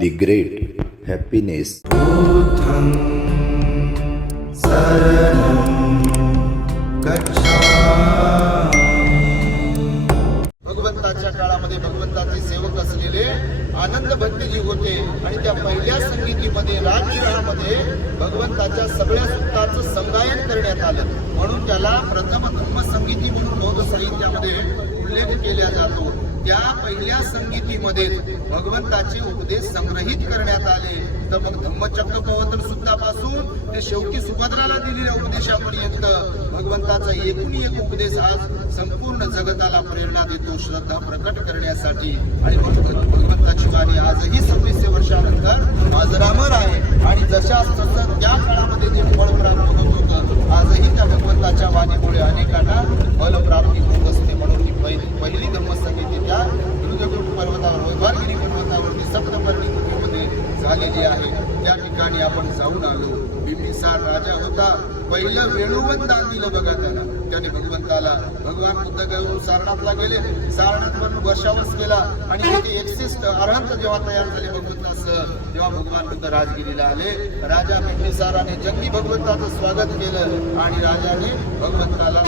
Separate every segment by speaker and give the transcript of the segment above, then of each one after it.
Speaker 1: The great happiness.
Speaker 2: भगवंताच्या काळामध्ये भगवंताचे सेवक असलेले आनंद भक्तजी होते आणि त्या पहिल्या संगीतीमध्ये राजगिरामध्ये भगवंताच्या सगळ्या सुताचं संगायन करण्यात आलं. म्हणून त्याला प्रथम धम्म संगीती म्हणून बौद्ध साहित्यामध्ये उल्लेख केला जातो. त्या पहिल्या संगीतीमध्ये भगवंताचे उपदेश संग्रहित करण्यात आले. तर मग धम्मचक्र प्रवर्तन सुद्धा पासून ते शेवटी सुभद्राला दिलेल्या उपदेशापर्यंत भगवंताचा एकूण एक उपदेश आज संपूर्ण जगताला प्रेरणा देतो श्रद्धा प्रकट करण्यासाठी. आणि भगवंताची वाणी आजही सव्वीसशे वर्षानंतर अजरामर आहे. आणि जशा तसं त्या काळामध्ये जे फळ प्राप्त होत होतं आजही त्या भगवंताच्या वाणीमुळे अनेकांना फलप्राप्ती होत असते म्हणून पहिली पहिली धम्मसंगीती त्या दुर्गकुट पर्वतावर वैभारगिरी पर्वतावरती सप्तपर्णी गुहेमध्ये झालेली आहे. त्या ठिकाणी आपण जाऊन आलो. बिंबिसार राजा होता. पहिलं वेणुवन दान दिलं बघा त्याला. त्याने भगवंताला भगवान बुद्ध घेऊन सारनाथला गेले. सारनाथ म्हणून वर्षावस केला आणि तिथे एकसिस्ट अरहंत जेव्हा तयार झाले तेव्हा भगवान बुद्ध राजगिरीला आले. राजा बिंबिसाराने जंगी भगवंताचं स्वागत केलं आणि राजाने भगवंताला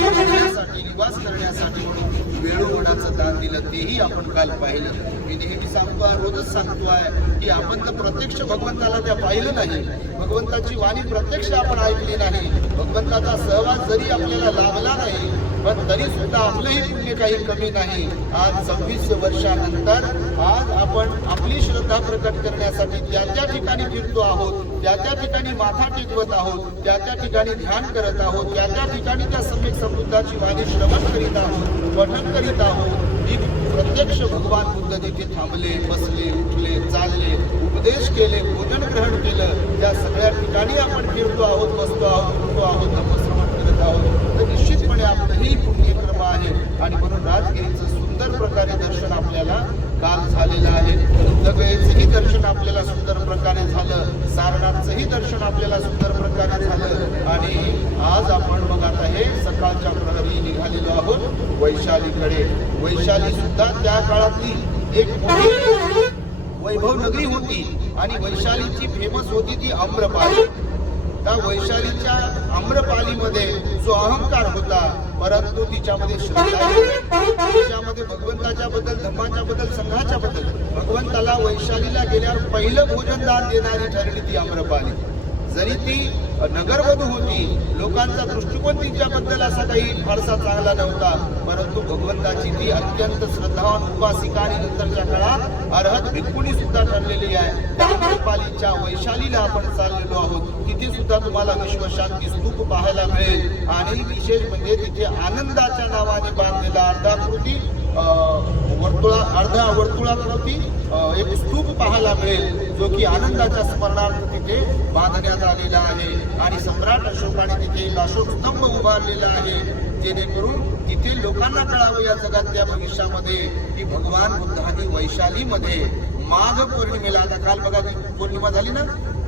Speaker 2: निवास करण्यासाठी म्हणून वेळोवडाचं दान दिलं. तेही आपण काल पाहिलं. मी नेहमी सांगतो रोजच सांगतो आहे की आपण तर प्रत्यक्ष भगवंताला त्या पाहिलं नाही. भगवंताची वाणी प्रत्यक्ष आपण ऐकली नाही. भगवंताचा सहवास जरी आपल्याला लाभला नाही पण तरी सुद्धा आपलंही पुण्य काही कमी नाही. आज सव्वीस वर्षानंतर आज आपण आपली श्रद्धा प्रकट करण्यासाठी त्या त्या ठिकाणी फिरतो आहोत त्या त्या ठिकाणी माथा टेकवत आहोत त्या त्या ठिकाणी ध्यान करत आहोत त्या त्या ठिकाणी त्या सम्यक समृद्धाची वाणी श्रवण करीत आहोत वर्णन करीत आहोत की प्रत्यक्ष भगवान बुद्ध तिथे थांबले बसले उठले चालले उपदेश केले भोजन ग्रहण केलं. त्या सगळ्या ठिकाणी आपण फिरतो आहोत बसतो आहोत उठतो आहोत नमस्कार करत आहोत तर निश्चितपणे आपलंही पुण्यक्रम आहे. आणि म्हणून राजगिरीचं सुंदर प्रकारे दर्शन आपल्याला काल झालेलं आहे. बुद्धगयेचंही दर्शन आपल्याला सुंदर प्रकारे झालं. सारनाथचंही दर्शन आपल्याला सुंदर प्रकारे झालं. आणि आज आपण मग आता हे सकाळच्या प्रहरी निघालेलो आहोत वैशालीकडे. वैशाली सुद्धा त्या काळातली एक वैभव नगरी होती. आणि वैशालीची फेमस होती ती आम्रपाली. त्या वैशालीच्या आम्रपालीमध्ये जो अहंकार होता परंतु तिच्यामध्ये तिच्यामध्ये भगवंताच्या बद्दल धर्माच्या बद्दल संघाच्या बद्दल भगवंताला वैशालीला गेल्यावर पहिलं भोजनदान देणारी ठरली ती आम्रपाली जरी ती नगरवधू होती लोकांचा दृष्टिकोन तिच्याबद्दल असा काही फारसा चांगला नव्हता. परंतु भगवंताची ती अत्यंत श्रद्धावान उपासिका आणि नंतरच्या काळात अर्हत भिक्खुनी सुद्धा ठरलेली आहे. त्या वैशालीला आपण चाललेलो आहोत. तिथे सुद्धा तुम्हाला विश्वशांती स्तूप पाहायला मिळेल. आणि विशेष म्हणजे तिथे आनंदाच्या नावाने बांधलेला अर्धाकृती वर्तुळा अर्धा वर्तुळाकृती एक स्तूप पाहायला मिळेल जो की आनंदाच्या स्मरणार्थ तिथे बांधण्यात आलेला आहे. आणि सम्राट अशोकाने तिथे एक अशोक स्तंभ उभारलेला आहे. जेणेकरून तिथे लोकांना कळावं या जगातल्या भविष्यामध्ये की भगवान बुद्धाने वैशालीमध्ये माघ पौर्णिमेला आता काल बघा पौर्णिमा झाली ना?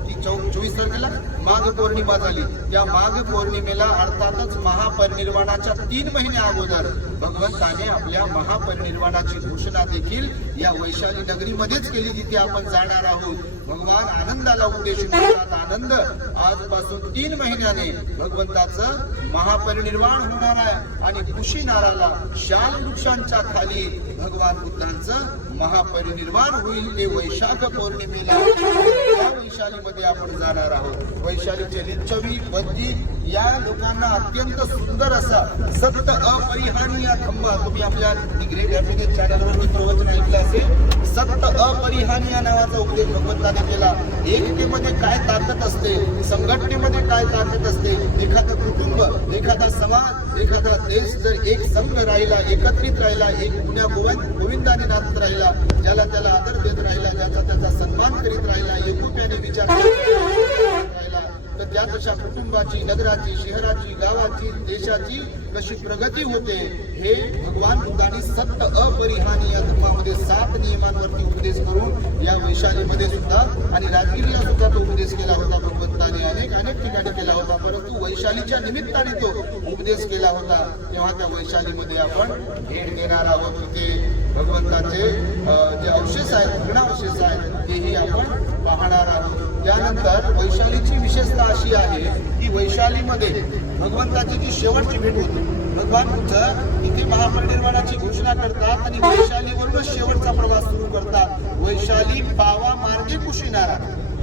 Speaker 2: ती चौ चोवीस तारखेला माघ पौर्णिमा झाली. त्या माघ पौर्णिमेला अर्थातच महापरिनिर्वाणाच्या तीन महिने अगोदर भगवंताने आपल्या महापरिनिर्वाणाची घोषणा देखील या वैशाली नगरीमध्येच केली जिथे आपण जाणार आहोत भगवान आनंदाला बोलतात. आनंद आजपासून तीन महिन्याने भगवंताचं महापरिनिर्वाण होणार आहे आणि कुशीनाराला शाल वृक्षांच्या खाली भगवान बुद्धांचं महापरिनिर्वाण होईल ते वैशाख पौर्णिमेला या वैशालीमध्ये आपण जाणार आहोत वैशालीचे लिच्छवी बद्दी या लोकांना अत्यंत सुंदर असा सत्य अपरिहार्य खंबा तुम्ही आपल्या ग्रेट चॅनलवर असेल सत्य अपरिहार्य नावाचा उपदेश भगवंताने केला एकतेमध्ये काय ताकद असते संघटनेमध्ये काय ताकद असते एखादं कुटुंब एखादा समाज एखादा देश जर एक संघ राहिला एकत्रित राहिला एक पुण्या गोविंद गोविंदाने नाचत राहिला ज्याला त्याला आदर देत राहिला ज्याचा त्याचा सन्मान करीत राहिला कुटुंबाची नगराची शहराची गावाची देशाची कशी प्रगती होते हे भगवान बुद्धाने सत्य अपरिहानी या धर्मामध्ये सात नियमांवरती उपदेश करून या वैशालीमध्ये सुद्धा आणि राजगिरीला सुद्धा तो उपदेश केला होता भगवंताने अनेक अनेक ठिकाणी केला होता परंतु वैशालीच्या निमित्ताने तो उपदेश केला होता. तेव्हा त्या वैशालीमध्ये आपण भेट देणार आहोत ते भगवंताचे जे अवशेष आहेत घृणावशेष आहेत तेही आपण त्यानंतर वैशालीची विशेषता अशी आहे वैशालीमध्ये भगवंताची जी शेवटची भेट होती. भगवान बुद्ध इथे महापरिनिर्वाणाची घोषणा करतात आणि वैशालीवरूनच शेवटचा प्रवास सुरू करतात. वैशाली पावा मार्गे कुशिनारा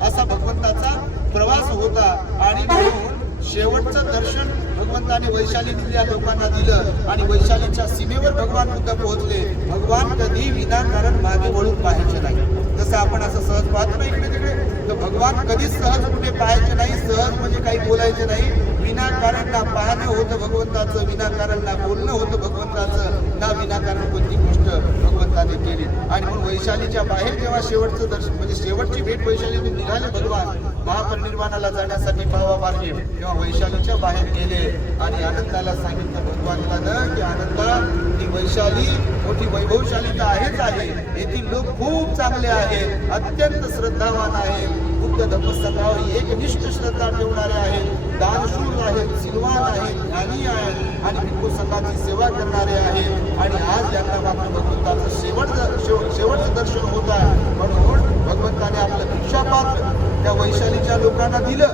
Speaker 2: असा भगवंताचा प्रवास होता. आणि म्हणून शेवटचं दर्शन भगवंताने वैशालीतल्या लोकांना दिलं आणि वैशालीच्या सीमेवर भगवान बुद्ध पोहोचले. भगवान कधी विनाकारण मागे वळून पाहायचे नाही. जसं आपण असं सहज पाहतो ना इकडे तिकडे तर भगवान कधीच सहज कुठे पाहायचे नाही सहज म्हणजे काही बोलायचे नाही. विनाकारण ना पाहणं होतं भगवंताचं विनाकारण ना बोलणं होतं भगवंताचं. ना विनाकारण कोणती गोष्ट भगवंताने केली? आणि म्हणून वैशालीच्या बाहेर जेव्हा शेवटचं दर्शन म्हणजे शेवटची भेट वैशालीने निघाले भगवान महापरिनिर्वाणाला जाण्यासाठी पावा मार्गे. तेव्हा वैशालीच्या बाहेर गेले आणि आनंदाला सांगितलं भगवानला की आनंदा ही वैशाली मोठी वैभवशाली तर आहेच आहे. येथील लोक खूप चांगले आहेत अत्यंत श्रद्धावान आहेत. बुद्ध धर्मस्थळावर एक निष्ठ श्रद्धा ठेवणारे आहेत. दानशूर आहेत सिलवान आहेत ज्ञानी आहेत आणि भिक्खू संघाची सेवा करणारे आहेत. आणि आज यांना मात्र भगवंताचं शेवटचं शेव- शेवटचं दर्शन होत आहे. म्हणून भगवंताने आपलं भिक्षापात्र त्या वैशालीच्या लोकांना दिलं.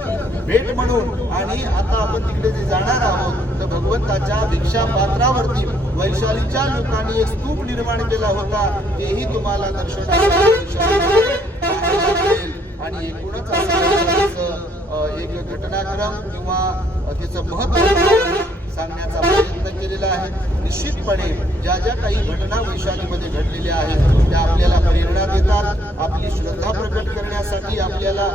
Speaker 2: भेट म्हणून. आणि आता आपण तिकडे जे जाणार आहोत तर भगवंताच्या भिक्षा पात्रावरती वैशालीच्या लोकांनी एक स्तूप निर्माण केला होता. तेही तुम्हाला दर्शन आणि एकूणच एक घटनाक्रम किंवा त्याचं महत्त्व सांगण्याचा प्रयत्न केलेला आहे. निश्चितपणे ज्या ज्या काही घटना वैशालीमध्ये घडलेल्या आहेत त्या आपल्याला प्रेरणा देतात आपली श्रद्धा प्रकट करण्यासाठी आपल्याला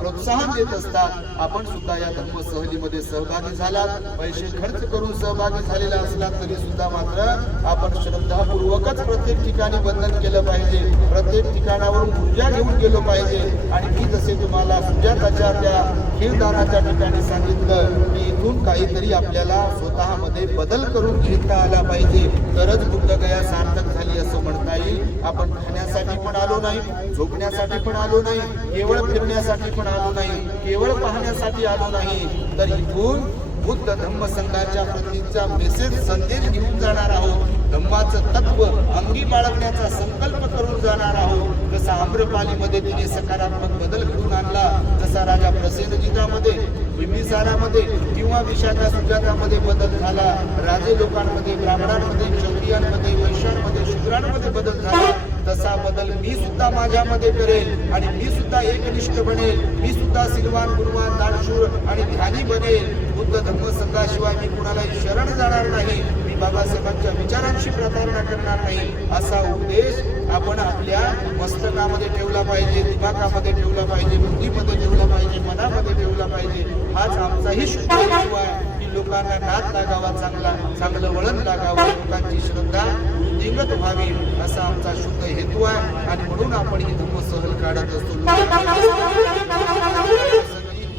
Speaker 2: प्रोत्साहन देत असतात. आपण सुद्धा या धर्म सहलीमध्ये सहभागी झालात. पैसे खर्च करून सहभागी झालेला असला तरी सुद्धा मात्र आपण श्रद्धापूर्वकच प्रत्येक ठिकाणी बंधन केलं पाहिजे. प्रत्येक ठिकाणावरून ऊर्जा घेऊन गेलो पाहिजे. आणि मी जसे तुम्हाला सुजाताच्या त्या खीरदानाच्या ठिकाणी सांगितलं की इथून काहीतरी आपल्याला स्वतःमध्ये बदल करून घेता आला पाहिजे. तरच बुद्धगया सार्थक झाली असं म्हणता येईल. आपण खाण्यासाठी पण आलो नाही झोपण्यासाठी पण आलो नाही केवळ फिरण्यासाठी पण आलो नाही केवळ पाहण्यासाठी आलो नाही तर इथून बुद्ध धम्म संघाच्या प्रतीचा मेसेज संदेश घेऊन जाणार आहोत. धम्माचं तत्व अंगी बाळगण्याचा संकल्प करून जाणार आहोत. जसा आम्रपालीमध्ये तिने सकारात्मक बदल घडून आणला तसा राजा प्रसेनजितामध्ये बिंबिसारामध्ये किंवा विशाखा सुजातामध्ये बदल झाला. राजे लोकांमध्ये ब्राह्मणांमध्ये क्षत्रियांमध्ये वैश्यांमध्ये शूद्रांमध्ये बदल झाला. तसा बदल मी सुद्धा माझ्यामध्ये करेल आणि मी सुद्धा एकनिष्ठ बनेल. मी सुद्धा सिलवान गुरुवान दानशूर आणि ध्यानी बनेल. बुद्ध धर्म संघाशिवाय मी कुणालाही शरण जाणार नाही. मी बाबासाहेबांच्या विचारांशी प्रतारणा करणार नाही. असा उपदेश आपण आपल्या मस्तकामध्ये ठेवला पाहिजे दिमागामध्ये ठेवला पाहिजे बुद्धीमध्ये ठेवला पाहिजे मनामध्ये ठेवला पाहिजे. हाच आमचाही शुद्ध हेतू आहे की लोकांना नाद लागावा चांगला चांगलं वळण लागावं लोकांची श्रद्धा वृद्धिंगत व्हावी असा आमचा शुद्ध हेतू आहे आणि म्हणून आपण ही धर्म सहल काढत असतो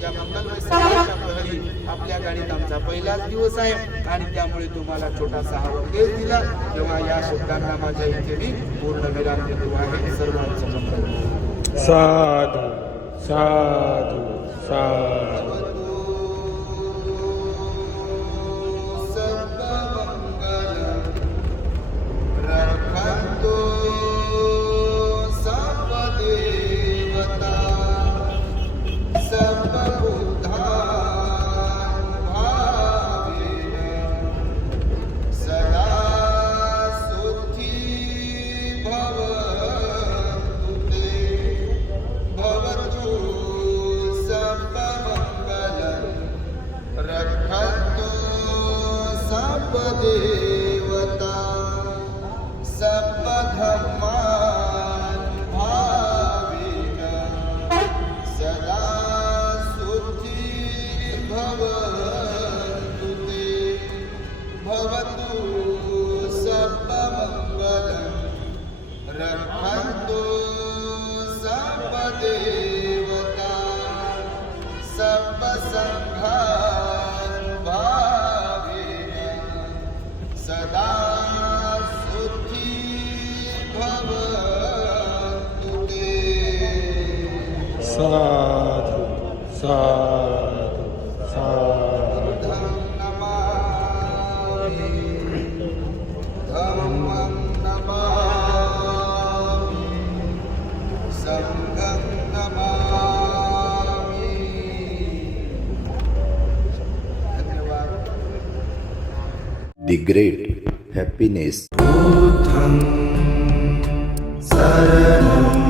Speaker 2: या मंगलमय सणाच्या प्रहरी आपल्या गाडीत आमचा पहिलाच दिवस आहे आणि त्यामुळे तुम्हाला छोटासा हा उपदेश दिला तेव्हा या शब्दांना माझ्या इथे मी पूर्ण विराम देतो आहे सर्वांचं मंगल
Speaker 3: साधु साधु साधु साधु साधु साधु
Speaker 1: The great happiness.
Speaker 2: Buddham, Saranam.